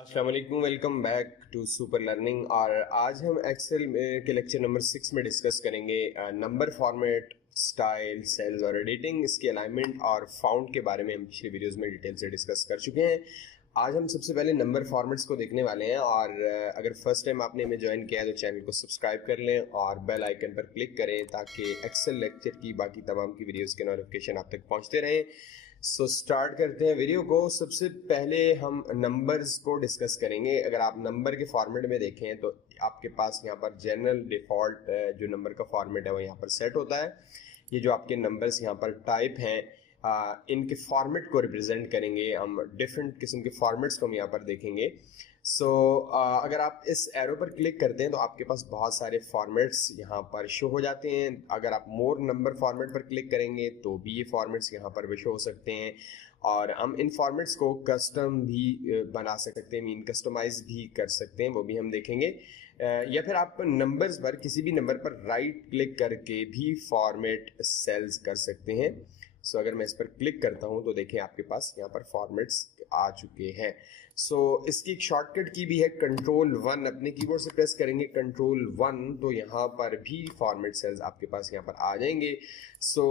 अस्सलाम वालेकुम, welcome back to super learning. और आज हम एक्सेल के लेक्चर नंबर 6 में डिस्कस करेंगे नंबर फॉर्मेट, स्टाइल, सेल्स और एडिटिंग, इसके अलाइनमेंट और फाउंड के बारे में हम पिछले वीडियोस में डिटेल से डिस्कस कर चुके हैं। आज हम सबसे पहले नंबर फॉर्मेट्स को देखने वाले हैं और अगर फर्स्ट टाइम आपने हमें ज्वाइन किया है तो चैनल को सब्सक्राइब कर लें और बेल आइकन पर क्लिक करें ताकि एक्सेल लेक्चर की बाकी तमाम की वीडियोस के नोटिफिकेशन आप तक पहुंचते रहें। सो स्टार्ट करते हैं वीडियो को। सबसे पहले हम नंबर्स को डिस्कस करेंगे। अगर आप नंबर के फॉर्मेट में देखें तो आपके पास यहाँ पर जनरल डिफॉल्ट जो नंबर का फॉर्मेट है वो यहाँ पर सेट होता है। ये जो आपके नंबर्स यहाँ पर टाइप हैं इनके फॉर्मेट को रिप्रेजेंट करेंगे हम। डिफरेंट किस्म के फॉर्मेट्स को हम यहाँ पर देखेंगे। सो अगर आप इस एरो पर क्लिक करते हैं तो आपके पास बहुत सारे फॉर्मेट्स यहाँ पर शो हो जाते हैं। अगर आप मोर नंबर फॉर्मेट पर क्लिक करेंगे तो भी ये फॉर्मेट्स यहाँ पर भी शो हो सकते हैं और हम इन फॉर्मेट्स को कस्टम भी बना सकते हैं, मीन कस्टमाइज भी कर सकते हैं, वो भी हम देखेंगे। या फिर आप नंबर्स पर किसी भी नंबर पर राइट क्लिक करके भी फॉर्मेट सेल्स कर सकते हैं। सो अगर मैं इस पर क्लिक करता हूं तो देखिए आपके पास यहाँ पर फॉर्मेट्स आ चुके हैं। सो इसकी एक शॉर्टकट की भी है Ctrl+1, अपने कीबोर्ड से प्रेस करेंगे Ctrl+1 तो यहाँ पर भी फॉर्मेट सेल्स आपके पास यहाँ पर आ जाएंगे। सो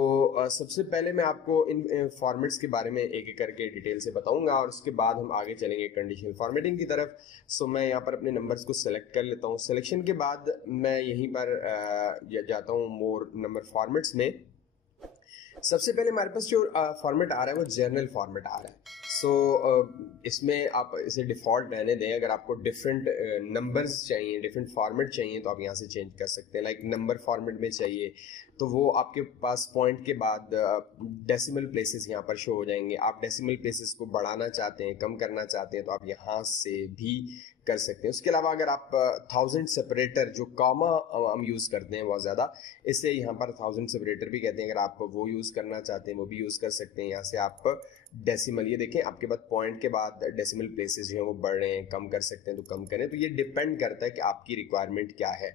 सबसे पहले मैं आपको इन फॉर्मेट्स के बारे में एक एक करके डिटेल से बताऊंगा और उसके बाद हम आगे चलेंगे कंडीशनल फॉर्मेटिंग की तरफ। सो मैं यहाँ पर अपने नंबर्स को सेलेक्ट कर लेता हूँ। सिलेक्शन के बाद मैं यहीं पर जाता हूँ मोर नंबर फॉर्मेट्स में। सबसे पहले हमारे पास जो फॉर्मेट आ रहा है वो जनरल फॉर्मेट आ रहा है। सो इसमें आप इसे डिफॉल्ट रहने दें। अगर आपको डिफरेंट नंबर्स चाहिए, डिफरेंट फॉर्मेट चाहिए तो आप यहाँ से चेंज कर सकते हैं। लाइक नंबर फॉर्मेट में चाहिए तो वो आपके पास पॉइंट के बाद डेसिमल प्लेसेस यहाँ पर शो हो जाएंगे। आप डेसिमल प्लेसेस को बढ़ाना चाहते हैं, कम करना चाहते हैं तो आप यहाँ से भी कर सकते हैं। उसके अलावा अगर आप 1000 सेपरेटर जो कॉमा हम यूज करते हैं बहुत ज्यादा, इसे यहाँ पर 1000 सेपरेटर भी कहते हैं, अगर आप वो यूज करना चाहते हैं वो भी यूज कर सकते हैं। यहाँ से आप डेसिमल, ये देखें आपके पास पॉइंट के बाद डेसिमल प्लेसेस जो है वो बढ़ रहे हैं, कम कर सकते हैं तो कम करें। तो ये डिपेंड करता है कि आपकी रिक्वायरमेंट क्या है।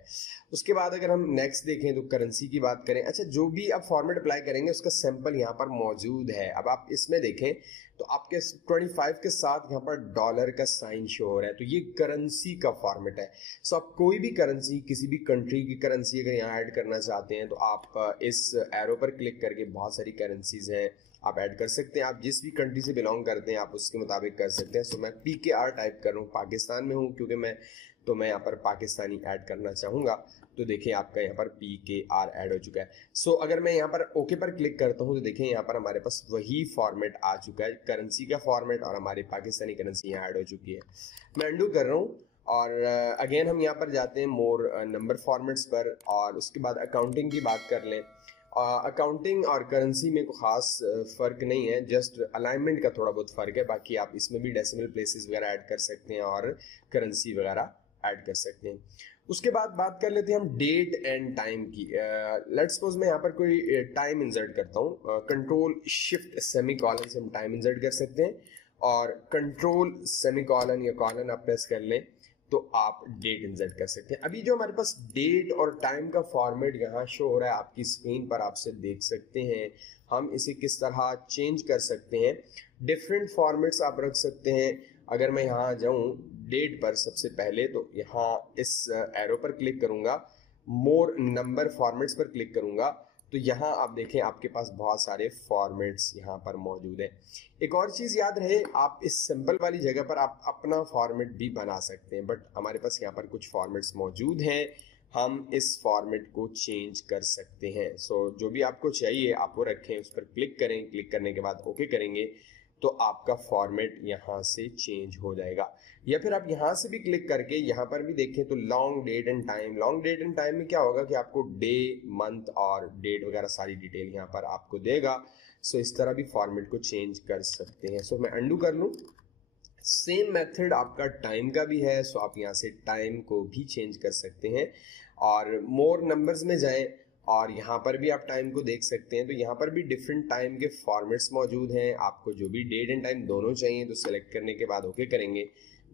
उसके बाद अगर हम नेक्स्ट देखें तो करेंसी की बात करें। अच्छा, जो भी आप फॉर्मेट अप्लाई करेंगे उसका सैंपल यहाँ पर मौजूद है। अब आप इसमें देखें तो आपके 25 के साथ यहाँ पर डॉलर का साइन शो हो रहा है, तो ये करेंसी का फॉर्मेट है। सो आप कोई भी करेंसी, किसी भी कंट्री की करेंसी अगर यहाँ ऐड करना चाहते हैं तो आप इस एरो पर क्लिक करके बहुत सारी करेंसीज हैं आप ऐड कर सकते हैं। आप जिस भी कंट्री से बिलोंग करते हैं आप उसके मुताबिक कर सकते हैं। सो मैं PKR टाइप कर रहा हूँ, पाकिस्तान में हूँ क्योंकि मैं यहाँ पर पाकिस्तानी ऐड करना चाहूंगा। तो देखिए आपका यहाँ पर PKR ऐड हो चुका है। सो अगर मैं यहाँ पर ओके पर क्लिक करता हूँ तो देखिए यहाँ पर हमारे पास वही फॉर्मेट आ चुका है, करेंसी का फॉर्मेट, और हमारी पाकिस्तानी करेंसी यहाँ ऐड हो चुकी है। मैं अंडू कर रहा हूँ और अगेन हम यहाँ पर जाते हैं मोर नंबर फॉर्मेट्स पर और उसके बाद अकाउंटिंग की बात कर लें। अकाउंटिंग और करेंसी में कोई खास फर्क नहीं है, जस्ट अलाइनमेंट का थोड़ा बहुत फर्क है। बाकी आप इसमें भी डेसिमल प्लेसेस वगैरह ऐड कर सकते हैं और करेंसी वगैरह ऐड कर सकते हैं। उसके बाद बात कर लेते हैं हम डेट एंड टाइम की। लेट्स सपोज मैं यहाँ पर कोई टाइम इंसर्ट करता हूँ, Ctrl+Shift:सेमीकोलन से हम टाइम इंसर्ट कर सकते हैं और Ctrl:सेमीकोलन या कॉलन आप प्रेस कर लें तो आप डेट इंसर्ट कर सकते हैं। अभी जो हमारे पास डेट और टाइम का फॉर्मेट यहाँ शो हो रहा है आपकी स्क्रीन पर, आपसे देख सकते हैं हम इसे किस तरह चेंज कर सकते हैं। डिफरेंट फॉर्मेट्स आप रख सकते हैं। अगर मैं यहाँ जाऊँ डेट पर सबसे पहले तो यहाँ इस एरो पर क्लिक करूंगा, मोर नंबर फॉर्मेट्स पर क्लिक करूंगा तो यहाँ आप देखें आपके पास बहुत सारे फॉर्मेट्स यहाँ पर मौजूद हैं। एक और चीज याद रहे, आप इस सिंबल वाली जगह पर आप अपना फॉर्मेट भी बना सकते हैं, बट हमारे पास यहाँ पर कुछ फॉर्मेट्स मौजूद हैं, हम इस फॉर्मेट को चेंज कर सकते हैं। सो जो भी आपको चाहिए आप वो रखें, उस पर क्लिक करें, क्लिक करने के बाद ओके करेंगे तो आपका फॉर्मेट यहाँ से चेंज हो जाएगा। या फिर आप यहाँ से भी क्लिक करके यहाँ पर भी देखें तो long date and time, long date and time में क्या होगा कि आपको डे, मंथ और डेट वगैरह सारी डिटेल यहाँ पर आपको देगा। सो इस तरह भी फॉर्मेट को चेंज कर सकते हैं। सो मैं अंडू कर लूँ। सेम मेथड आपका टाइम का भी है। सो आप यहाँ से टाइम को भी चेंज कर सकते हैं और मोर नंबर्स में जाएं और यहाँ पर भी आप टाइम को देख सकते हैं। तो यहाँ पर भी डिफरेंट टाइम के फॉर्मेट्स मौजूद हैं। आपको जो भी डेट एंड टाइम दोनों चाहिए तो सिलेक्ट करने के बाद ओके करेंगे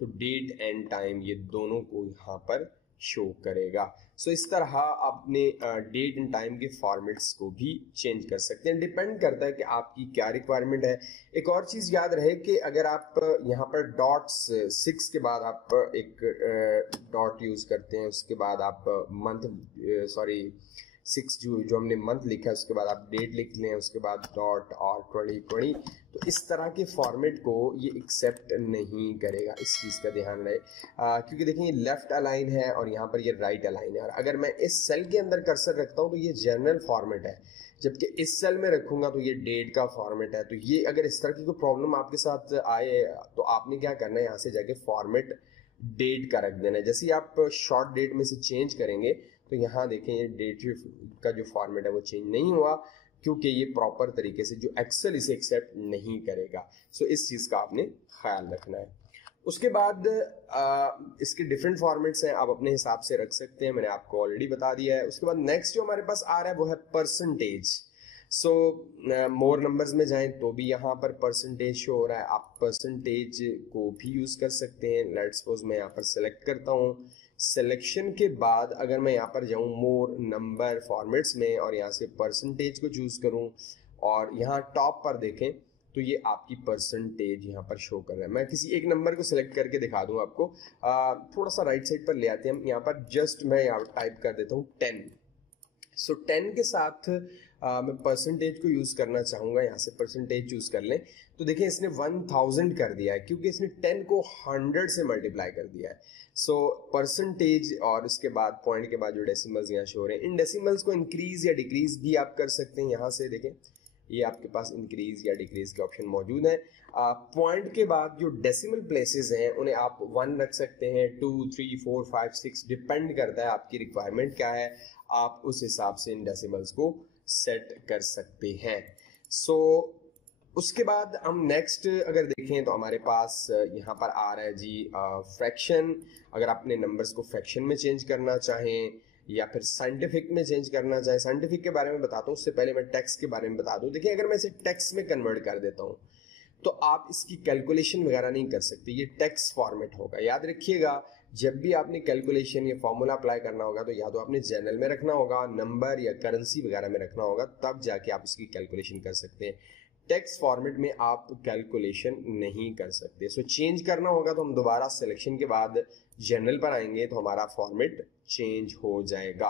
तो डेट एंड टाइम ये दोनों को यहाँ पर शो करेगा। सो इस तरह अपने डेट एंड टाइम के फॉर्मेट्स को भी चेंज कर सकते हैं, डिपेंड करता है कि आपकी क्या रिक्वायरमेंट है। एक और चीज़ याद रहे कि अगर आप यहाँ पर डॉट्स 6 के बाद आप एक डॉट यूज़ करते हैं, उसके बाद आप मंथ 6 जो हमने मंथ लिखा है उसके बाद आप डेट लिख लें, उसके बाद डॉट और 2020, तो इस तरह के फॉर्मेट को ये एक्सेप्ट नहीं करेगा। इस चीज़ का ध्यान रहे, क्योंकि देखिए ये लेफ्ट अलाइन है और यहाँ पर ये राइट अलाइन है, और अगर मैं इस सेल के अंदर कर्सर रखता हूँ तो ये जनरल फॉर्मेट है, जबकि इस सेल में रखूंगा तो ये डेट का फॉर्मेट है। तो ये अगर इस तरह की कोई प्रॉब्लम आपके साथ आए तो आपने क्या करना है, यहाँ से जाके फॉर्मेट डेट का रख देना है। जैसे ही आप शॉर्ट डेट में से चेंज करेंगे तो यहाँ देखें ये डेट का जो फॉर्मेट है वो चेंज नहीं हुआ, क्योंकि ये प्रॉपर तरीके से जो एक्सेल इसे एक्सेप्ट नहीं करेगा। सो इस चीज़ का आपने ख्याल रखना है। उसके बाद इसके डिफरेंट फॉर्मेट्स हैं, आप अपने हिसाब से रख सकते हैं, मैंने आपको ऑलरेडी बता दिया है। उसके बाद नेक्स्ट जो हमारे पास आ रहा है वो है परसेंटेज। सो मोर नंबर्स में जाएं तो भी यहाँ पर परसेंटेज शो हो रहा है, आप परसेंटेज को भी यूज़ कर सकते हैं। लेट्स सपोज मैं यहाँ पर सेलेक्ट करता हूँ, सिलेक्शन के बाद अगर मैं यहाँ पर जाऊँ मोर नंबर फॉर्मेट्स में और यहाँ से परसेंटेज को चूज़ करूँ और यहाँ टॉप पर देखें तो ये आपकी परसेंटेज यहाँ पर शो कर रहा है। मैं किसी एक नंबर को सिलेक्ट करके दिखा दूँ आपको, थोड़ा सा राइट साइड पर ले आते हैं हम। यहाँ पर जस्ट मैं यहाँ टाइप कर देता हूँ 10। सो 10 के साथ मैं परसेंटेज को यूज़ करना चाहूँगा, यहाँ से परसेंटेज चूज़ कर लें तो देखिए इसने 1000 कर दिया है, क्योंकि इसने 10 को 100 से मल्टीप्लाई कर दिया है। सो परसेंटेज और उसके बाद पॉइंट के बाद जो डेसिमल्स यहाँ शो हो रहे हैं, इन डेसिमल्स को इंक्रीज या डिक्रीज भी आप कर सकते हैं। यहाँ से देखें ये आपके पास इंक्रीज या डिक्रीज के ऑप्शन मौजूद है। पॉइंट के बाद जो डेसिमल प्लेसेस हैं उन्हें आप 1 रख सकते हैं, 2, 3, 4, 5, 6, डिपेंड करता है आपकी रिक्वायरमेंट क्या है, आप उस हिसाब से इन डेसिमल्स को सेट कर सकते हैं। सो उसके बाद हम नेक्स्ट अगर देखें तो हमारे पास यहाँ पर आ रहा है जी फ्रैक्शन। अगर आपने नंबर्स को फ्रैक्शन में चेंज करना चाहें या फिर साइंटिफिक में चेंज करना चाहें, साइंटिफिक के बारे में बताता हूँ, उससे पहले मैं टेक्स्ट के बारे में बता दूँ। देखिए अगर मैं इसे टेक्स्ट में कन्वर्ट कर देता हूँ तो आप इसकी कैलकुलेशन वगैरह नहीं कर सकते, ये टेक्स्ट फॉर्मेट होगा। याद रखिएगा जब भी आपने कैलकुलेशन या फॉर्मूला अप्लाई करना होगा तो या तो आपने जनरल में रखना होगा, नंबर या करेंसी वगैरह में रखना होगा, तब जाके आप इसकी कैलकुलेशन कर सकते हैं। टेक्स्ट फॉर्मेट में आप कैलकुलेशन नहीं कर सकते। सो चेंज करना होगा तो हम दोबारा सिलेक्शन के बाद जनरल पर आएंगे तो हमारा फॉर्मेट चेंज हो जाएगा।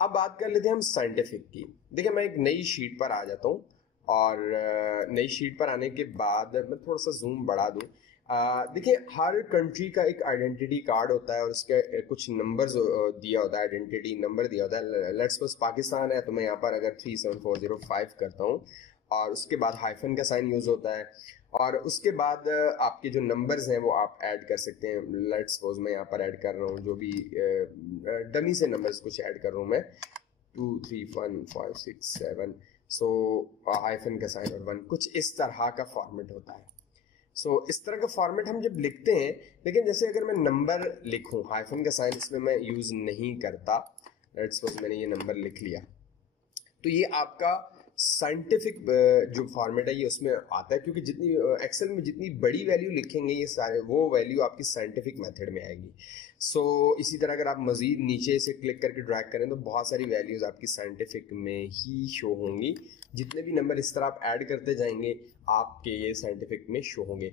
अब बात कर लेते हैं हम साइंटिफिक की। देखिए मैं एक नई शीट पर आ जाता हूँ और नई शीट पर आने के बाद मैं थोड़ा सा जूम बढ़ा दूँ। देखिए हर कंट्री का एक आइडेंटिटी कार्ड होता है और उसके कुछ नंबर्स दिया होता है, आइडेंटिटी नंबर दिया होता है। लेट्स सपोज पाकिस्तान है तो मैं यहाँ पर अगर 37405 करता हूँ और उसके बाद हाइफन का साइन यूज होता है और उसके बाद आपके जो नंबर्स हैं वो आप ऐड कर सकते हैं। लेट्स सपोज मैं यहाँ पर ऐड कर रहा हूँ जो भी डमी से नंबर्स कुछ ऐड कर रहा हूँ मैं 2, 3, 1, 5, 6, 7। सो हाइफन का साइन और 1, कुछ इस तरह का फॉर्मेट होता है। सो इस तरह का फॉर्मेट हम जब लिखते हैं, लेकिन जैसे अगर मैं नंबर लिखूं, हाइफन का साइन इसमें मैं यूज नहीं करता, लेट्स सपोज मैंने ये नंबर लिख लिया, तो ये आपका साइंटिफिक जो फॉर्मेट है ये उसमें आता है, क्योंकि जितनी एक्सेल में जितनी बड़ी वैल्यू लिखेंगे ये सारे वो वैल्यू आपकी साइंटिफिक मेथड में आएगी। सो इसी तरह अगर आप मजीद नीचे से क्लिक करके ड्रैग करें तो बहुत सारी वैल्यूज आपकी साइंटिफिक में ही शो होंगी। जितने भी नंबर इस तरह आप ऐड करते जाएंगे आपके ये साइंटिफिक में शो होंगे।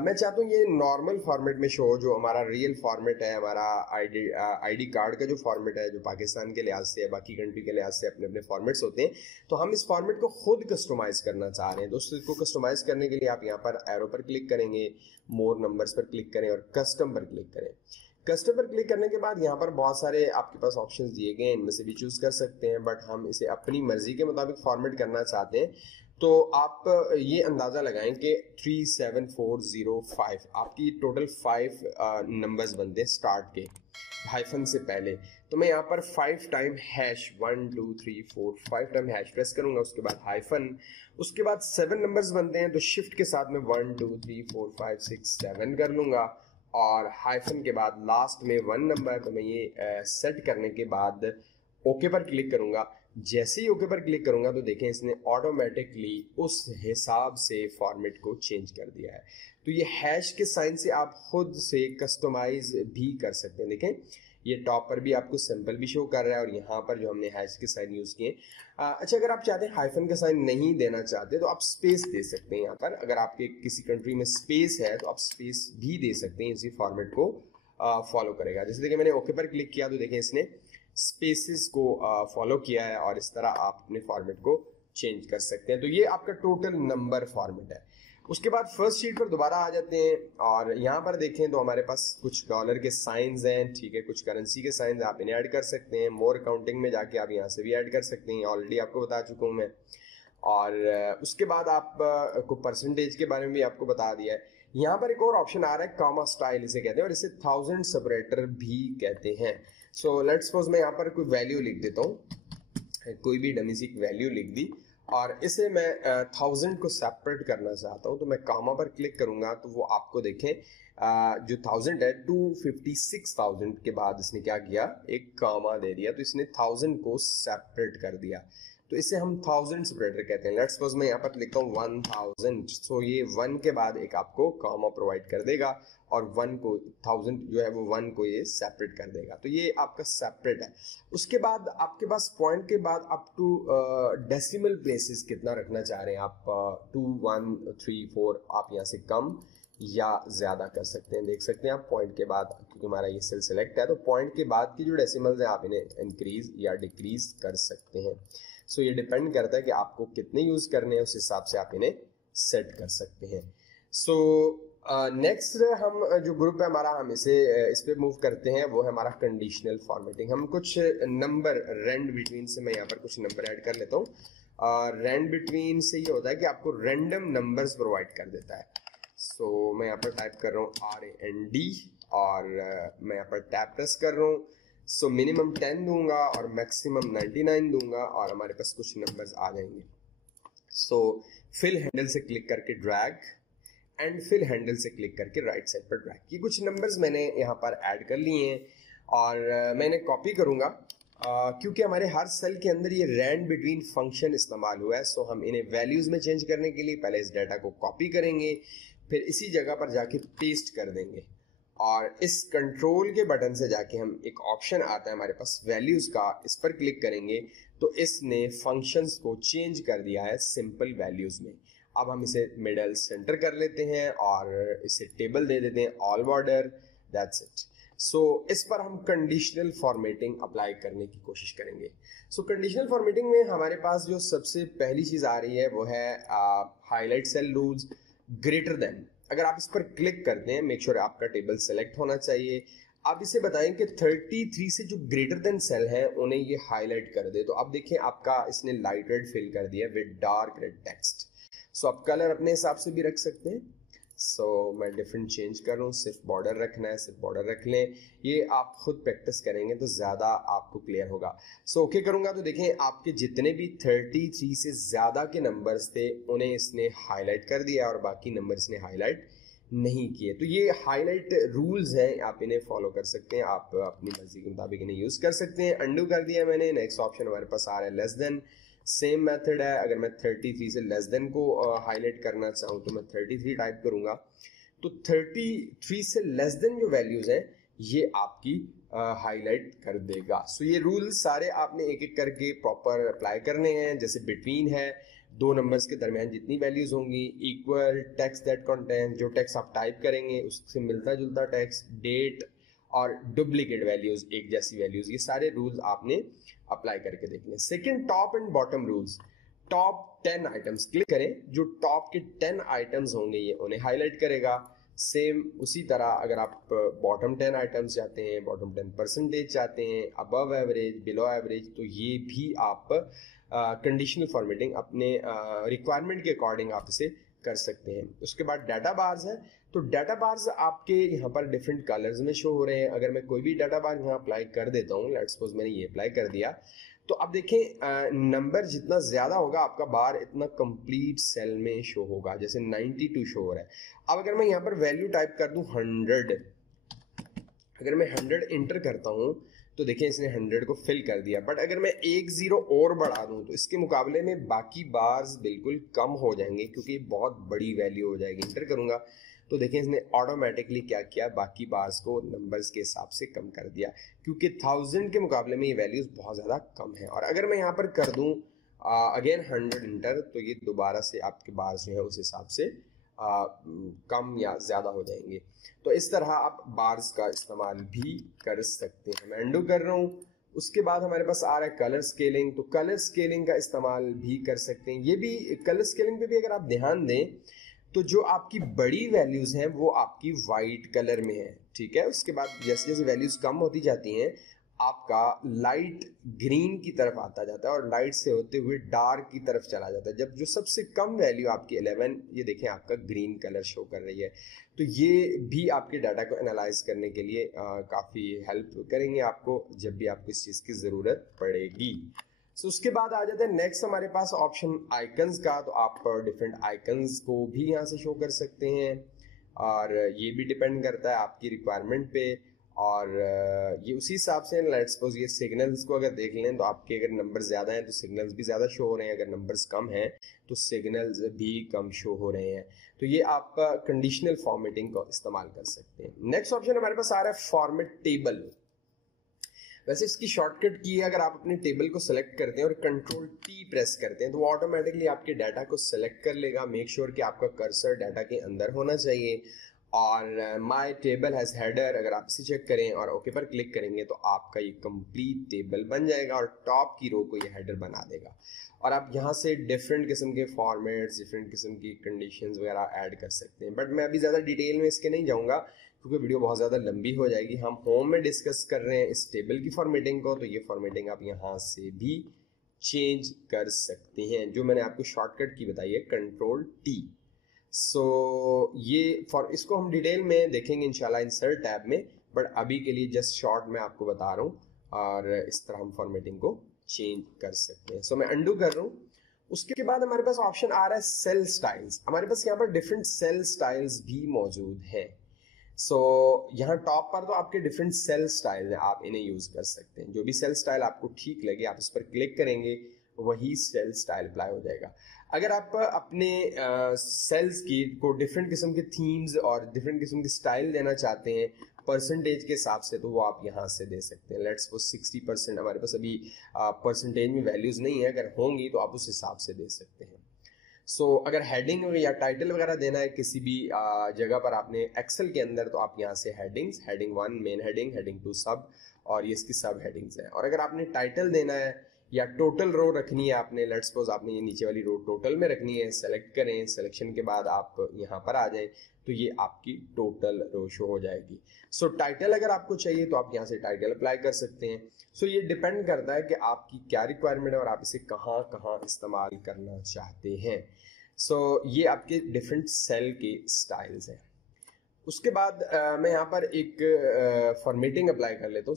मैं चाहता हूँ ये नॉर्मल फॉर्मेट में शो हो, जो हमारा रियल फॉर्मेट है, हमारा आईडी कार्ड का जो फॉर्मेट है, जो पाकिस्तान के लिहाज से या बाकी कंट्री के लिहाज से अपने अपने फॉर्मेट्स होते हैं, तो हम इस फॉर्मेट को खुद कस्टमाइज करना चाह रहे हैं। दोस्तों इसको कस्टमाइज करने के लिए आप यहाँ पर एरो पर क्लिक करेंगे, मोर नंबर्स पर क्लिक करें और कस्टम पर क्लिक करें। कस्टम पर क्लिक करने के बाद यहाँ पर बहुत सारे आपके पास ऑप्शंस दिए गए हैं, इनमें से भी चूज कर सकते हैं, बट हम इसे अपनी मर्जी के मुताबिक फॉर्मेट करना चाहते हैं। तो आप ये अंदाजा लगाएं कि 37405 आपकी टोटल 5 नंबर्स बनते हैं स्टार्ट के हाइफन से पहले। तो मैं यहाँ पर 5 time hash 1 2 3 4 5 time hash press करूंगा, उसके बाद हाइफन, उसके बाद 7 नंबर्स बनते हैं तो शिफ्ट के साथ में 1 2 3 4 5 6 7 कर लूंगा और हाइफन के बाद लास्ट में 1 नंबर। तो मैं ये सेट करने के बाद ओके पर क्लिक करूंगा। जैसे ही ओके पर क्लिक करूंगा तो देखें इसने ऑटोमेटिकली उस हिसाब से फॉर्मेट को चेंज कर दिया है। तो ये हैश के साइन से आप खुद से कस्टमाइज भी कर सकते हैं। देखें ये टॉप पर भी आपको सिंपल भी शो कर रहा है और यहाँ पर जो हमने हैश के साइन यूज किए। अच्छा, अगर आप चाहते हैं हाइफन का साइन नहीं देना चाहते तो आप स्पेस दे सकते हैं यहाँ पर। अगर आपके किसी कंट्री में स्पेस है तो आप स्पेस भी दे सकते हैं, इसी फॉर्मेट को फॉलो करेगा। जैसे देखिए मैंने ओके पर क्लिक किया तो देखें इसने स्पेसेस को फॉलो किया है और इस तरह आप अपने फॉर्मेट को चेंज कर सकते हैं। तो ये आपका टोटल नंबर फॉर्मेट है। उसके बाद फर्स्ट शीट पर दोबारा आ जाते हैं और यहाँ पर देखें तो हमारे पास कुछ डॉलर के साइंस हैं, ठीक है, कुछ करेंसी के साइंस आप इन्हें ऐड कर सकते हैं। मोर काउंटिंग में जाके आप यहाँ से भी ऐड कर सकते हैं, ऑलरेडी आपको बता चुका हूँ मैं। और उसके बाद आप को परसेंटेज के बारे में भी आपको बता दिया है। यहाँ पर एक और ऑप्शन आ रहा है कॉमा स्टाइल इसे कहते हैं और इसे 1000 सेपरेटर भी कहते हैं। सो लेट्स सपोज मैं यहाँ पर कोई वैल्यू लिख देता हूँ, कोई भी डमी सी वैल्यू लिख दी और इसे मैं 1000 को सेपरेट करना चाहता हूँ तो मैं कामा पर क्लिक करूंगा तो वो आपको देखें जो 1000 है 256,000 के बाद इसने क्या किया, एक कामा दे दिया, तो इसने 1000 को सेपरेट कर दिया। तो इसे हम 1000 सेपरेटर कहते हैं। लेट्स सपोज मैं यहाँ पर लिखता हूँ 1000, सो ये 1 के बाद एक आपको कामा प्रोवाइड कर देगा और 1 को 1000 जो है वो 1 को ये सेपरेट कर देगा। तो ये आपका सेपरेट है। उसके बाद आपके पास पॉइंट के बाद अप टू डेसिमल प्लेसेस कितना रखना चाह रहे हैं आप, 2 1 3 4 आप यहाँ से कम या ज्यादा कर सकते हैं। देख सकते हैं आप पॉइंट के बाद, क्योंकि हमारा ये सेल सेलेक्ट है तो पॉइंट के बाद की जो डेसिमल्स हैं आप इन्हें इंक्रीज या डिक्रीज कर सकते हैं। सो ये डिपेंड करता है कि आपको कितने यूज करने हैं, उस हिसाब से आप इन्हें सेट कर सकते हैं। सो नेक्स्ट हम जो ग्रुप है हमारा, हम इसे इस पे मूव करते हैं, वो है हमारा कंडीशनल फॉर्मेटिंग। हम कुछ नंबर रैंड बिटवीन से, मैं यहाँ पर कुछ नंबर ऐड कर लेता हूँ। रैंड बिटवीन से ये होता है कि आपको रैंडम नंबर्स प्रोवाइड कर देता है। सो मैं यहाँ पर टाइप कर रहा हूँ RAND और मैं यहाँ पर टैब प्रेस कर रहा हूँ। सो मिनिमम 10 दूंगा और मैक्सिमम 99 दूंगा और हमारे पास कुछ नंबर्स आ जाएंगे। सो फिल हैंडल से क्लिक करके ड्रैग एंड फिल हैंडल से क्लिक करके राइट साइड पर ड्रैग। ये कुछ नंबर्स मैंने यहाँ पर ऐड कर लिए हैं और मैं इन्हें कॉपी करूंगा क्योंकि हमारे हर सेल के अंदर ये रैंड बिटवीन फंक्शन इस्तेमाल हुआ है। सो हम इन्हें वैल्यूज में चेंज करने के लिए पहले इस डाटा को कॉपी करेंगे, फिर इसी जगह पर जाके पेस्ट कर देंगे और इस कंट्रोल के बटन से जाके हम एक ऑप्शन आता है हमारे पास वैल्यूज का, इस पर क्लिक करेंगे तो इसने फंक्शंस को चेंज कर दिया है सिंपल वैल्यूज में। अब हम इसे मिडल सेंटर कर लेते हैं और इसे टेबल दे देते हैं ऑल बॉर्डर, दैट्स इट। सो इस पर हम कंडीशनल फॉर्मेटिंग अप्लाई करने की कोशिश करेंगे। सो कंडीशनल फॉर्मेटिंग में हमारे पास जो सबसे पहली चीज आ रही है वो है highlight cell rules greater than. अगर आप इस पर क्लिक करते हैं, मेक श्योर आपका टेबल सेलेक्ट होना चाहिए। आप इसे बताएं कि 33 से जो ग्रेटर देन सेल है उन्हें ये हाईलाइट कर दे। तो अब देखें आपका इसने लाइट रेड फिल कर दिया विद डार्क रेड टेक्स्ट। सो आप कलर अपने हिसाब से भी रख सकते हैं। सो मैं डिफरेंट चेंज कर रहा हूँ, सिर्फ बॉर्डर रखना है, सिर्फ बॉर्डर रख लें। ये आप खुद प्रैक्टिस करेंगे तो ज्यादा आपको क्लियर होगा। सो ओके करूंगा तो देखें आपके जितने भी 33 से ज्यादा के नंबर्स थे उन्हें इसने हाईलाइट कर दिया और बाकी नंबर इसने हाईलाइट नहीं किए। तो ये हाईलाइट रूल्स हैं, आप इन्हें फॉलो कर सकते हैं, आप अपनी मर्जी के मुताबिक इन्हें यूज कर सकते हैं। अंडू कर दिया मैंने। नेक्स्ट ऑप्शन हमारे पास आ रहा है लेस देन। सेम मेथड है, अगर मैं 33 से लेस देन को हाईलाइट करना चाहूँ तो मैं 33 टाइप करूंगा तो 33 से लेस देन जो वैल्यूज हैं ये आपकी हाईलाइट कर देगा। सो ये रूल सारे आपने एक एक करके प्रॉपर अप्लाई करने हैं। जैसे बिटवीन है, दो नंबर्स के दरमियान जितनी वैल्यूज होंगी, इक्वल, टेक्स्ट दैट कंटेंट, जो टेक्स्ट आप टाइप करेंगे उससे मिलता जुलता टेक्स्ट, डेट और डुप्लीकेट वैल्यूज, एक जैसी वैल्यूज, ये सारे रूल्स आपने अप्लाई करके देखने। Second, top and bottom rules. Top 10 items click करें, जो टॉप के 10 आइटम्स होंगे ये उन्हें हाईलाइट करेगा। सेम उसी तरह अगर आप बॉटम 10 आइटम्स चाहते हैं, बॉटम 10% चाहते हैं, अबव एवरेज, बिलो एवरेज, तो ये भी आप कंडीशनल फॉर्मेटिंग अपने रिक्वायरमेंट के अकॉर्डिंग आप इसे कर सकते हैं। उसके बाद डाटा बार्स है, तो डाटा बार्स आपके यहाँ पर डिफरेंट कलर्स में शो हो रहे हैं। अगर मैं कोई भी डाटा बार यहाँ अप्लाई कर देता हूँ, लेट्स सपोज मैंने ये अप्लाई कर दिया, तो अब देखें नंबर जितना ज्यादा होगा आपका बार इतना कंप्लीट सेल में शो होगा। जैसे 92 शो हो रहा है। अब अगर मैं यहाँ पर वैल्यू टाइप कर दूं 100, अगर मैं 100 इंटर करता हूँ तो देखें इसने 100 को फिल कर दिया। बट अगर मैं 1 0 और बढ़ा दूं तो इसके मुकाबले में बाकी बार्स बिल्कुल कम हो जाएंगे क्योंकि बहुत बड़ी वैल्यू हो जाएगी। इंटर करूंगा तो देखें इसने ऑटोमेटिकली क्या किया, बाकी बार्स को नंबर्स के हिसाब से कम कर दिया, क्योंकि 1000 के मुकाबले में ये वैल्यूज बहुत ज़्यादा कम है। और अगर मैं यहाँ पर कर दूँ अगेन 100 इंटर, तो ये दोबारा से आपके बार्स जो है उस हिसाब से कम या ज़्यादा हो जाएंगे। तो इस तरह आप बार्स का इस्तेमाल भी कर सकते हैं। मैं अंडू कर रहा हूँ। उसके बाद हमारे पास आ रहा है कलर स्केलिंग। तो कलर स्केलिंग का इस्तेमाल भी कर सकते हैं। ये भी कलर स्केलिंग पे भी अगर आप ध्यान दें तो जो आपकी बड़ी वैल्यूज हैं वो आपकी वाइट कलर में है, ठीक है। उसके बाद जैसे जैसे वैल्यूज कम होती जाती हैं आपका लाइट ग्रीन की तरफ आता जाता है और लाइट से होते हुए डार्क की तरफ चला जाता है। जब जो सबसे कम वैल्यू आपकी 11, ये देखें आपका ग्रीन कलर शो कर रही है। तो ये भी आपके डाटा को एनालाइज करने के लिए काफ़ी हेल्प करेंगे आपको जब भी आपको इस चीज़ की ज़रूरत पड़ेगी। सो उसके बाद आ जाते हैं नेक्स्ट हमारे पास ऑप्शन आइकन्स का। तो आप डिफरेंट आइकन्स को भी यहाँ से शो कर सकते हैं और ये भी डिपेंड करता है आपकी रिक्वायरमेंट पे। और ये उसी हिसाब से लेट्स सपोज ये सिग्नल्स को अगर देख लें तो आपके अगर नंबर ज़्यादा हैं तो सिग्नल्स भी ज़्यादा शो हो रहे हैं, अगर नंबर्स कम हैं तो सिग्नल्स भी कम शो हो रहे हैं। तो ये आप कंडीशनल फॉर्मेटिंग का इस्तेमाल कर सकते हैं। नेक्स्ट ऑप्शन हमारे पास आ रहा है फॉर्मेट टेबल। वैसे इसकी शॉर्टकट की है, अगर आप अपने टेबल को सेलेक्ट करते हैं और कंट्रोल टी प्रेस करते हैं तो वो ऑटोमेटिकली आपके डाटा को सेलेक्ट कर लेगा। मेक श्योर कि आपका कर्सर डाटा के अंदर होना चाहिए। और माय टेबल हैज़ हेडर, अगर आप इसे चेक करें और ओके पर क्लिक करेंगे तो आपका ये कंप्लीट टेबल बन जाएगा और टॉप की रो को ये हेडर बना देगा। और आप यहाँ से डिफरेंट किस्म के फॉर्मेट्स, डिफरेंट किस्म की कंडीशंस वगैरह ऐड कर सकते हैं। बट मैं अभी ज़्यादा डिटेल में इसके नहीं जाऊँगा क्योंकि वीडियो बहुत ज़्यादा लंबी हो जाएगी। हम होम में डिस्कस कर रहे हैं इस टेबल की फॉर्मेटिंग को, तो ये फॉर्मेटिंग आप यहाँ से भी चेंज कर सकते हैं, जो मैंने आपको शॉर्टकट की बताई है कंट्रोल टी। सो ये इसको हम डिटेल में देखेंगे इंशाल्लाह इंसर्ट टैब में, बट अभी के लिए जस्ट शॉर्ट में आपको बता रहा हूँ। और इस तरह हम फॉर्मेटिंग को चेंज कर सकते हैं। सो मैं अंडू कर रहा हूँ। उसके बाद हमारे पास ऑप्शन आ रहा है सेल स्टाइल्स। हमारे पास यहाँ पर डिफरेंट सेल स्टाइल्स भी मौजूद हैं। सो यहाँ टॉप पर तो आपके डिफरेंट सेल स्टाइल हैं, आप इन्हें यूज कर सकते हैं। जो भी सेल स्टाइल आपको ठीक लगे आप इस पर क्लिक करेंगे, वही सेल स्टाइल अप्लाई हो जाएगा। अगर आप अपने सेल्स की को डिफरेंट किस्म के थीम्स और डिफरेंट किस्म के स्टाइल देना चाहते हैं परसेंटेज के हिसाब से, तो वो आप यहाँ से दे सकते हैं। लेट्स सपोज 60%, हमारे पास अभी परसेंटेज में वैल्यूज नहीं है, अगर होंगी तो आप उस हिसाब से दे सकते हैं। सो अगर हेडिंग या टाइटल वगैरह देना है किसी भी जगह पर आपने एक्सेल के अंदर, तो आप यहाँ से headings, heading 1 main heading, heading 2 सब, और ये इसकी सब हेडिंग्स हैं। और अगर आपने टाइटल देना है या टोटल रो रखनी है आपने, लेट्स सपोज आपने ये नीचे वाली रो टोटल में रखनी है, सेलेक्ट करें, सिलेक्शन के बाद आप यहाँ पर आ जाएं तो ये आपकी टोटल रो शो हो जाएगी। सो टाइटल अगर आपको चाहिए तो आप यहाँ से टाइटल अप्लाई कर सकते हैं। सो ये डिपेंड करता है कि आपकी क्या रिक्वायरमेंट है और आप इसे कहाँ कहाँ इस्तेमाल करना चाहते हैं। सो ये आपके डिफरेंट सेल के स्टाइल्स हैं। उसके बाद मैं यहाँ पर एक फॉर्मेटिंग अप्लाई कर लेता हूँ,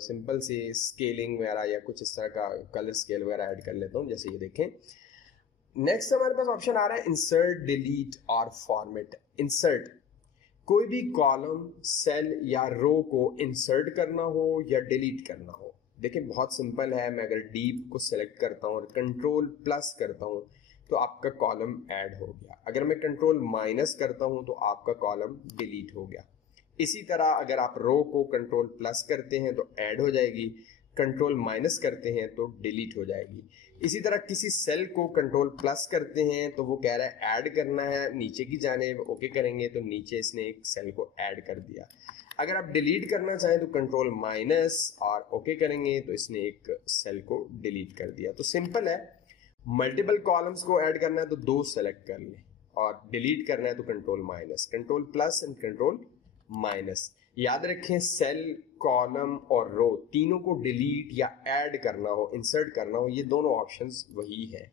सिंपल से स्केलिंग वगैरह या कुछ इस तरह का कलर स्केल वगैरह ऐड कर लेता हूँ, जैसे ये देखें। नेक्स्ट हमारे पास ऑप्शन आ रहा है इंसर्ट, डिलीट और फॉर्मेट। इंसर्ट, कोई भी कॉलम, सेल या रो को इंसर्ट करना हो या डिलीट करना हो। देखिए बहुत सिंपल है। मैं अगर डीप को सेलेक्ट करता हूँ और कंट्रोल प्लस करता हूँ तो आपका कॉलम ऐड हो गया। अगर मैं कंट्रोल माइनस करता हूं तो आपका कॉलम डिलीट हो गया। इसी तरह अगर आप रो को कंट्रोल प्लस करते हैं तो ऐड हो जाएगी, कंट्रोल माइनस करते हैं तो डिलीट हो जाएगी। इसी तरह किसी सेल को कंट्रोल प्लस करते हैं तो वो कह रहा है ऐड करना है नीचे की जानिब, ओके करेंगे तो नीचे इसने एक सेल को ऐड कर दिया। अगर आप डिलीट करना चाहें तो कंट्रोल माइनस और ओके करेंगे तो इसने एक सेल को डिलीट कर दिया। तो सिंपल है। मल्टीपल कॉलम्स को ऐड करना है तो 2 सेलेक्ट कर लें, और डिलीट करना है तो control minus, control plus and control minus. याद रखें सेल, कॉलम और रो तीनों को डिलीट या ऐड करना हो, इंसर्ट करना हो, ये दोनों ऑप्शंस वही है।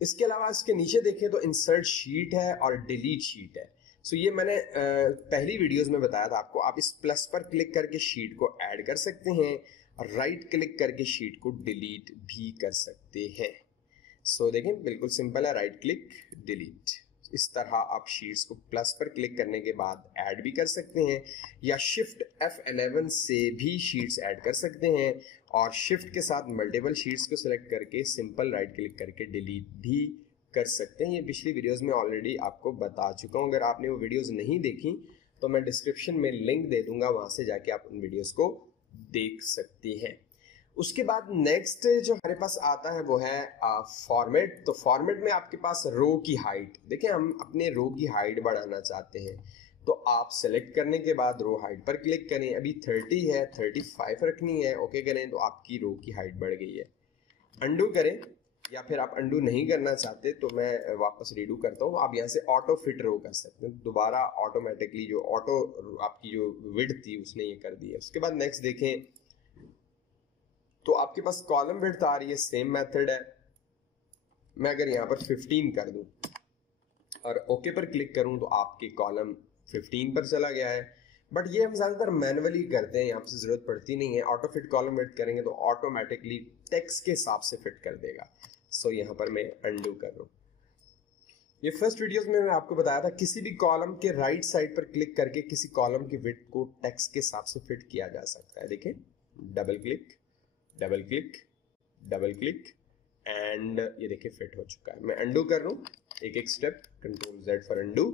इसके अलावा इसके नीचे देखें तो इंसर्ट शीट है और डिलीट शीट है। सो ये मैंने पहली वीडियोस में बताया था आपको। आप इस प्लस पर क्लिक करके शीट को ऐड कर सकते हैं, राइट क्लिक करके शीट को डिलीट भी कर सकते हैं। सो देखें बिल्कुल सिंपल है, राइट क्लिक डिलीट। इस तरह आप शीट्स को प्लस पर क्लिक करने के बाद ऐड भी कर सकते हैं, या शिफ्ट F11 से भी शीट्स ऐड कर सकते हैं, और शिफ्ट के साथ मल्टीपल शीट्स को सिलेक्ट करके सिंपल राइट क्लिक करके डिलीट भी कर सकते हैं। ये पिछली वीडियोस में ऑलरेडी आपको बता चुका हूँ। अगर आपने वो वीडियोस नहीं देखी तो मैं डिस्क्रिप्शन में लिंक दे दूंगा, वहां से जाके आप उन वीडियोस को देख सकती हैं। उसके बाद नेक्स्ट जो हमारे पास आता है वो है फॉर्मेट। तो फॉर्मेट में आपके पास रो की हाइट, देखिए हम अपने रो की हाइट बढ़ाना चाहते हैं तो आप सेलेक्ट करने के बाद रो हाइट पर क्लिक करें। अभी 30 है, 35 रखनी है, ओके करें तो आपकी रो की हाइट बढ़ गई है। अंडू करें, या फिर आप अंडू नहीं करना चाहते तो मैं वापस रीडू करता हूँ। आप यहाँ से ऑटो फिट रो कर सकते हैं, दोबारा ऑटोमेटिकली जो ऑटो आपकी जो विड्थ थी उसने ये कर दी है। उसके बाद नेक्स्ट देखें तो आपके पास कॉलम विड्थ आ रही है, सेम मेथड है। मैं अगर यहाँ पर 15 कर दूं और ओके पर क्लिक करूं तो आपके कॉलम 15 पर चला गया है। बट ये हम ज्यादातर मैनुअली करते हैं, यहाँ पे जरूरत पड़ती नहीं है। ऑटो फिट कॉलम विड्थ करेंगे तो ऑटोमेटिकली टेक्स्ट के हिसाब से फिट कर देगा। सो यहाँ पर मैं अंडू कर रहा हूँ। ये फर्स्ट वीडियोस में मैंने आपको बताया था किसी भी कॉलम के राइट साइड पर क्लिक करके किसी कॉलम की विड्थ को टेक्स्ट के हिसाब से फिट किया जा सकता है। देखिए double click, double click, double click and ये देखिए फिट हो चुका है। मैं अंडू कर रहा हूँ एक एक step, control Z for undo.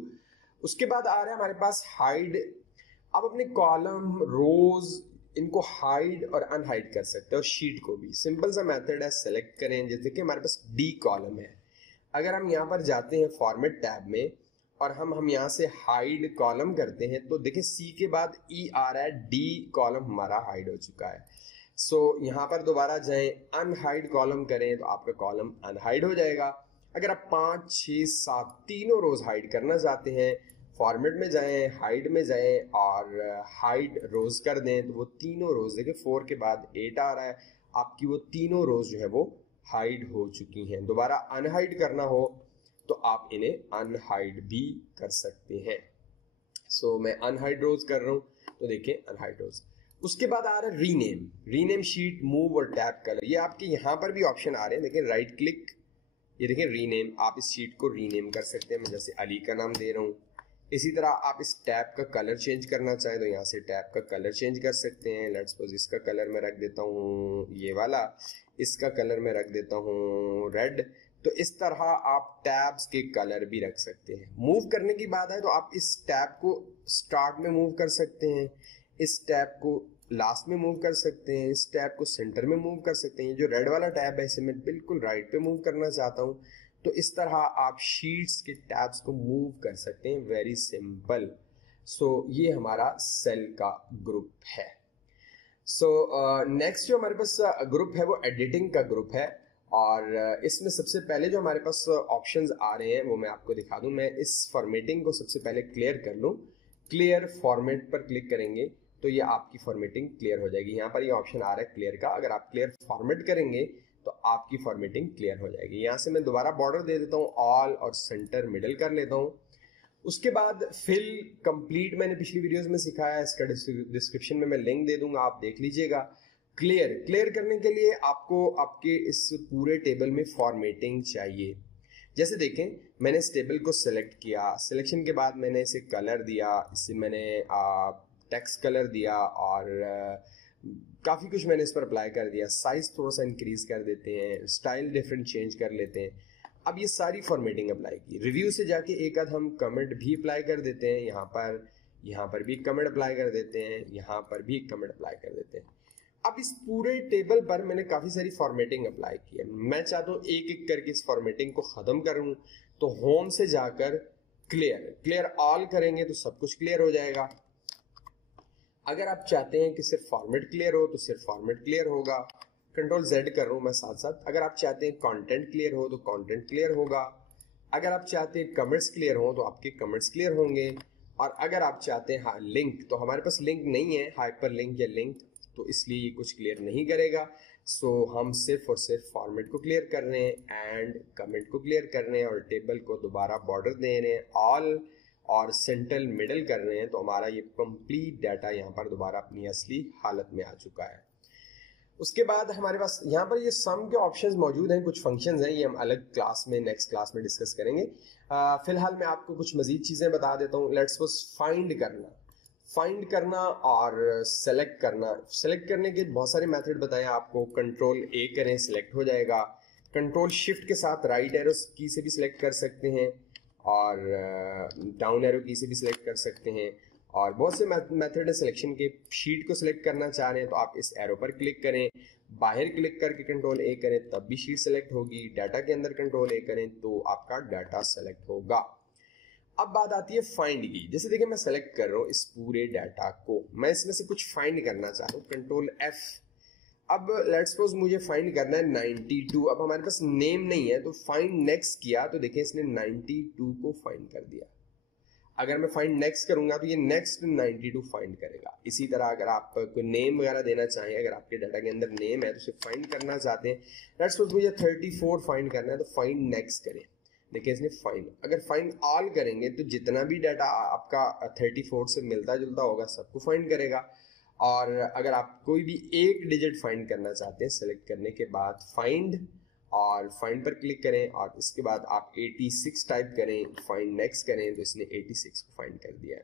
उसके बाद आ रहा है हमारे पास हाइड। आप अपने कॉलम रोज इनको हाइड और अनहाइड कर सकते हैं, और शीट को भी। सिंपल सा मेथड है, सेलेक्ट करें। जैसे कि हमारे पास डी कॉलम है, अगर हम यहाँ पर जाते हैं फॉर्मेट टैब में और हम यहाँ से हाइड कॉलम करते हैं तो देखिए सी के बाद ई आ रहा है, डी कॉलम हमारा हाइड हो चुका है। सो यहाँ पर दोबारा जाएं, अनहाइड कॉलम करें तो आपका कॉलम अनहाइड हो जाएगा। अगर आप 5, 6, 7 तीनों रोज हाइड करना चाहते हैं, फॉर्मेट में जाएं, हाइड में जाएं और हाइड रोज कर दें तो वो तीनों रोज, देखिए 4 के बाद 8 आ रहा है, आपकी वो तीनों रोज जो है वो हाइड हो चुकी हैं। दोबारा अनहाइड करना हो तो आप इन्हें अनहाइड भी कर सकते हैं। सो मैं अनहाइड रोज कर रहा हूं तो देखिए अनहाइड रोज। उसके बाद आ रहा है रीनेम। रीनेम शीट, मूव और टैब कलर। ये आपके यहाँ पर भी ऑप्शन आ रहे हैं, देखिए राइट क्लिक, ये देखिए रीनेम। आप इस शीट को रीनेम कर सकते हैं। मैं जैसे अली का नाम दे रहा हूँ। इसी तरह आप इस टैब का कलर चेंज करना चाहें तो यहाँ से टैब का कलर चेंज कर सकते हैं। लेट्स सपोज इसका कलर मैं रख देता हूँ ये वाला, इसका कलर मैं रख देता हूँ रेड। तो इस तरह आप टैब्स के कलर भी रख सकते हैं। मूव करने की बात है तो आप इस टैब को स्टार्ट में मूव कर सकते हैं, इस टैब को लास्ट में मूव कर सकते हैं, इस टैब को सेंटर में मूव कर सकते हैं। जो रेड वाला टैब है इसे मैं बिल्कुल राइट पे मूव करना चाहता हूँ। तो इस तरह आप शीट्स के टैब्स को मूव कर सकते हैं, वेरी सिंपल। सो ये हमारा सेल का ग्रुप है। सो नेक्स्ट जो हमारे पास ग्रुप है वो एडिटिंग का ग्रुप है, और इसमें सबसे पहले जो हमारे पास ऑप्शंस आ रहे हैं वो मैं आपको दिखा दूं। मैं इस फॉर्मेटिंग को सबसे पहले क्लियर कर लूं। क्लियर फॉर्मेट पर क्लिक करेंगे तो ये आपकी फॉर्मेटिंग क्लियर हो जाएगी। यहाँ पर ये ऑप्शन आ रहा है क्लियर का, अगर आप क्लियर फॉर्मेट करेंगे तो आपकी फॉर्मेटिंग क्लियर हो जाएगी। यहाँ से मैं दोबारा बॉर्डर दे देता हूँ, ऑल और सेंटर मिडिल कर लेता हूँ। उसके बाद फिल कंप्लीट मैंने पिछली वीडियोस में सिखाया है, इसका डिस्क्रिप्शन में मैं लिंक दे दूंगा, आप देख लीजिएगा। क्लियर करने के लिए आपको आपके इस पूरे टेबल में फॉर्मेटिंग चाहिए। जैसे देखें मैंने इस टेबल को सिलेक्ट किया, सिलेक्शन के बाद मैंने इसे कलर दिया, इसे मैंने टेक्स्ट कलर दिया और काफ़ी कुछ मैंने इस पर अप्लाई कर दिया। साइज थोड़ा सा इंक्रीज कर देते हैं, स्टाइल डिफरेंट चेंज कर लेते हैं। अब ये सारी फॉर्मेटिंग अप्लाई की। रिव्यू से जाके एक आध हम कमेंट भी अप्लाई कर देते हैं, यहाँ पर भी कमेंट अप्लाई कर देते हैं, यहाँ पर भी कमेंट अप्लाई कर देते हैं। अब इस पूरे टेबल पर मैंने काफ़ी सारी फॉर्मेटिंग अप्लाई की है। मैं चाहता हूँ एक एक करके इस फॉर्मेटिंग को ख़त्म करूँ, तो होम से जाकर क्लियर ऑल करेंगे तो सब कुछ क्लियर हो जाएगा। अगर आप चाहते हैं कि सिर्फ फॉर्मेट क्लियर हो तो सिर्फ फॉर्मेट क्लियर होगा, कंट्रोल Z कर रहा हूँ मैं साथ साथ। अगर आप चाहते हैं कंटेंट क्लियर हो तो कंटेंट क्लियर होगा। अगर आप चाहते हैं कमेंट्स क्लियर हो तो आपके कमेंट्स क्लियर होंगे। और अगर आप चाहते हैं हाँ लिंक, तो हमारे पास लिंक नहीं है, हाइपर लिंक या लिंक, तो इसलिए ये कुछ क्लियर नहीं करेगा। सो हम सिर्फ और सिर्फ फॉर्मेट को क्लियर कर रहे हैं एंड कमेंट को क्लियर कर रहे हैं और टेबल को दोबारा बॉर्डर दे रहे हैं, ऑल और सेंट्रल मिडल कर रहे हैं। तो हमारा ये कंप्लीट डाटा यहाँ पर दोबारा अपनी असली हालत में आ चुका है। उसके बाद हमारे पास यहाँ पर ये सम के ऑप्शंस मौजूद हैं, कुछ फंक्शंस हैं, ये हम अलग क्लास में नेक्स्ट क्लास में डिस्कस करेंगे। फिलहाल मैं आपको कुछ मजीद चीज़ें बता देता हूँ। लेट्स सपोज फाइंड करना और सेलेक्ट करना। सेलेक्ट करने के बहुत सारे मेथड बताए आपको। कंट्रोल A करें, सिलेक्ट हो जाएगा। कंट्रोल शिफ्ट के साथ राइट एरो की से भी सिलेक्ट कर सकते हैं और डाउन एरो की से भी सिलेक्ट कर सकते हैं। और बहुत से मेथड है सिलेक्शन के। शीट को सिलेक्ट करना चाह रहे हैं तो आप इस एरो पर क्लिक करें, बाहर क्लिक करके कंट्रोल ए करें तब भी शीट सेलेक्ट होगी, डाटा के अंदर कंट्रोल ए करें तो आपका डाटा सेलेक्ट होगा। अब बात आती है फाइंड की। जैसे देखिए मैं सेलेक्ट कर रहा हूँ इस पूरे डाटा को, मैं इसमें से कुछ फाइंड करना चाह रहा हूँ, कंट्रोल एफ। अब लेट्स सपोज मुझे फाइंड करना है 92। अब हमारे पास नेम नहीं है तो फाइंड नेक्स्ट किया तो देखिए इसने 92 को फाइंड कर दिया। अगर मैं फाइंड नेक्स्ट करूंगा तो ये नेक्स्ट 92 फाइंड करेगा। इसी तरह अगर आप कोई नेम वगैरह देना चाहें, अगर आपके डाटा के अंदर नेम है तो उसे फाइंड करना चाहते हैं, लेट्स सपोज मुझे 34 फाइंड करना है तो फाइंड नेक्स्ट करें। देखिए इसने फाइंड, अगर फाइंड ऑल करेंगे तो जितना भी डाटा आपका 34 से मिलता जुलता होगा सबको फाइंड करेगा। और अगर आप कोई भी एक डिजिट फाइंड करना चाहते हैं, सेलेक्ट करने के बाद फाइंड और फाइंड पर क्लिक करें और इसके बाद आप 86 टाइप करें, फाइंड नेक्स्ट करें तो इसने 86 को फाइंड कर दिया है।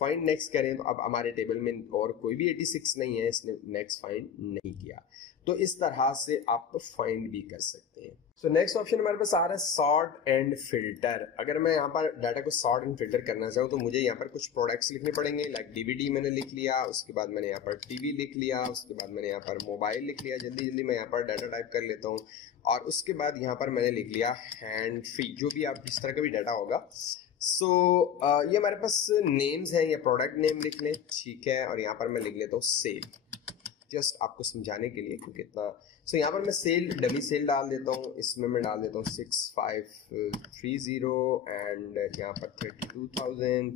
फाइंड नेक्स्ट करें तो अब हमारे टेबल में और कोई भी 86 नहीं है, इसने नेक्स्ट फाइंड नहीं किया। तो इस तरह से आप फाइंड भी कर सकते हैं। सो नेक्स्ट ऑप्शन हमारे पास आ रहा है सॉर्ट एंड फिल्टर। अगर मैं यहाँ पर डाटा को सॉर्ट एंड फिल्टर करना चाहूँ तो मुझे यहाँ पर कुछ प्रोडक्ट्स लिखने पड़ेंगे। लाइक डीवीडी मैंने लिख लिया, उसके बाद मैंने यहाँ पर टीवी लिख लिया, उसके बाद मैंने यहाँ पर मोबाइल लिख लिया। जल्दी जल्दी मैं यहाँ पर डाटा टाइप कर लेता हूँ और उसके बाद यहाँ पर मैंने लिख लिया हैंड फ्री, जो भी आप जिस तरह का भी डाटा होगा। ये हमारे पास नेम्स हैं, ये प्रोडक्ट नेम लिख लें, ठीक है। और यहाँ पर मैं लिख लेता हूँ सेल, जस्ट आपको समझाने के लिए क्योंकि इतना। यहाँ पर मैं सेल, डमी सेल डाल देता हूँ, इसमें मैं डाल देता हूँ 6530 एंड यहाँ पर 32,000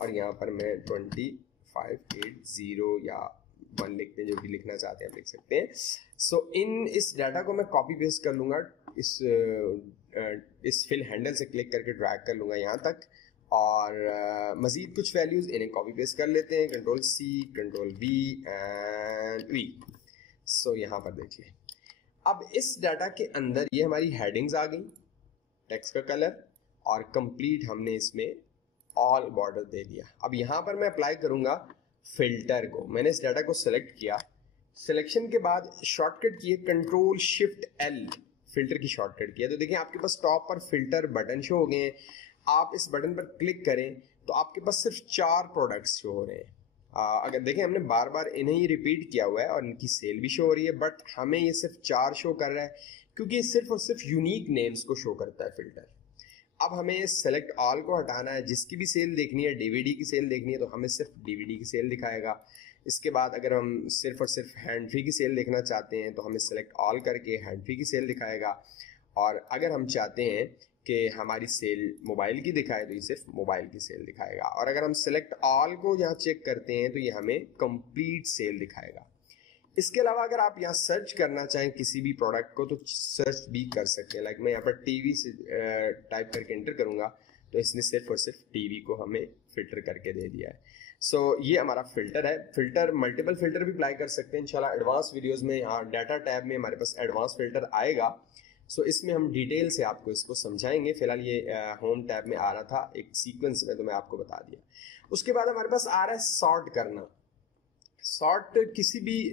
और यहाँ पर मैं 2580 या 1 लिखते हैं, जो भी लिखना चाहते हैं आप लिख सकते हैं। इस डाटा को मैं कॉपी पेस्ट कर लूँगा, इस फिल हैंडल से क्लिक करके ड्रैग कर लूँगा यहाँ तक और मज़ीद कुछ वैल्यूज़ इन्हें कॉपी पेस्ट कर लेते हैं, control C, control V and V. यहाँ पर देखिए अब इस डाटा के अंदर ये हमारी हेडिंग्स आ गई, टेक्स्ट का कलर और कंप्लीट हमने इसमें ऑल बॉर्डर दे दिया। अब यहाँ पर मैं अप्लाई करूँगा फिल्टर को। मैंने इस डाटा को सेलेक्ट किया, सिलेक्शन के बाद शॉर्टकट किए कंट्रोल शिफ्ट एल, फिल्टर की शॉर्टकट किया तो देखिए आपके पास टॉप पर फिल्टर बटन शो हो गए हैं। आप इस बटन पर क्लिक करें तो आपके पास सिर्फ 4 प्रोडक्ट्स शो हो रहे हैं। अगर देखें हमने बार बार इन्हें ही रिपीट किया हुआ है और इनकी सेल भी शो हो रही है, बट हमें ये सिर्फ 4 शो कर रहा है क्योंकि ये सिर्फ और सिर्फ यूनिक नेम्स को शो करता है फिल्टर। अब हमें सेलेक्ट ऑल को हटाना है, जिसकी भी सेल देखनी है, डीवीडी की सेल देखनी है तो हमें सिर्फ डीवीडी की सेल दिखाएगा। इसके बाद अगर हम सिर्फ और सिर्फ हैंड फ्री की सेल देखना चाहते हैं तो हमें सेलेक्ट ऑल करके हैंड फ्री की सेल दिखाएगा। और अगर हम चाहते हैं कि हमारी सेल मोबाइल की दिखाए तो ये सिर्फ मोबाइल की सेल दिखाएगा। और अगर हम सेलेक्ट ऑल को यहाँ चेक करते हैं तो ये हमें कंप्लीट सेल दिखाएगा। इसके अलावा अगर आप यहाँ सर्च करना चाहें किसी भी प्रोडक्ट को तो सर्च भी कर सकते हैं। लाइक मैं यहाँ पर टीवी से टाइप करके एंटर करूँगा तो इसने सिर्फ और सिर्फ टीवी को हमें फिल्टर करके दे दिया है। ये हमारा फिल्टर है। फिल्टर मल्टीपल फिल्टर भी अप्लाई कर सकते हैं इंशाल्लाह। एडवांस वीडियोस में यहाँ डाटा टैब में हमारे पास एडवांस फिल्टर आएगा। इसमें हम डिटेल से आपको इसको समझाएंगे। फिलहाल ये होम टैब में आ रहा था एक सीक्वेंस में तो मैं आपको बता दिया। उसके बाद हमारे पास आ रहा है सॉर्ट करना। सॉर्ट किसी भी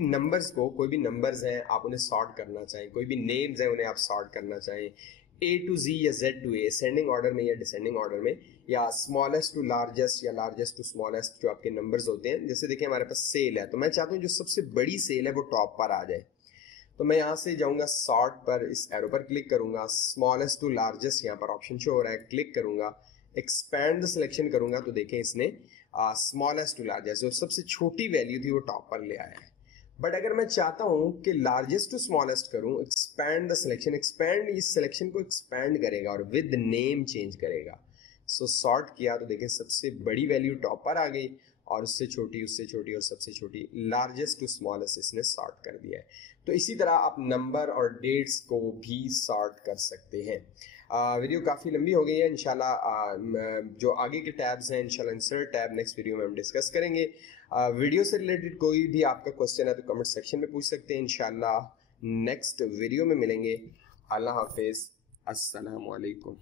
नंबर्स को, कोई भी नंबर्स हैं आप उन्हें सॉर्ट करना चाहें, कोई भी नेम्स हैं उन्हें आप सॉर्ट करना चाहें, A to Z या Z to A, ascending order में या डिसेंडिंग ऑर्डर में, या स्मॉलेस्ट टू लार्जेस्ट या लार्जेस्ट टू स्मॉलेस्ट जो आपके नंबर्स होते हैं। जैसे देखिए हमारे पास सेल है तो मैं चाहता हूँ जो सबसे बड़ी सेल है वो टॉप पर आ जाए। तो मैं यहाँ से जाऊँगा सॉर्ट पर, इस एरो पर क्लिक करूँगा, स्मॉलेस्ट टू लार्जेस्ट यहाँ पर ऑप्शन शो हो रहा है, क्लिक करूँगा, एक्सपैंड द सिलेक्शन करूँगा तो देखें इसने स्मॉलेस्ट टू लार्जेस्ट जो सबसे छोटी वैल्यू थी वो टॉप पर ले आया है। बट अगर मैं चाहता हूं कि लार्जेस्ट टू स्मॉलेस्ट करूं, एक्सपैंड द सिलेक्शन, एक्सपैंड इस सिलेक्शन को एक्सपैंड करेगा और विद नेम चेंज करेगा। सॉर्ट किया तो देखें सबसे बड़ी वैल्यू टॉप पर आ गई और उससे छोटी और सबसे छोटी, लार्जेस्ट टू स्मॉलेस्ट इसने सॉर्ट कर दिया है। तो इसी तरह आप नंबर और डेट्स को भी सॉर्ट कर सकते हैं। वीडियो काफ़ी लंबी हो गई है। इंशाल्लाह जो आगे के टैब्स हैं इंशाल्लाह इंसर्ट टैब नेक्स्ट वीडियो में हम डिस्कस करेंगे। वीडियो से रिलेटेड कोई भी आपका क्वेश्चन है तो कमेंट सेक्शन में पूछ सकते हैं। इंशाल्लाह नेक्स्ट वीडियो में मिलेंगे। अल्लाह हाफिज़, अस्सलामु अलैकुम।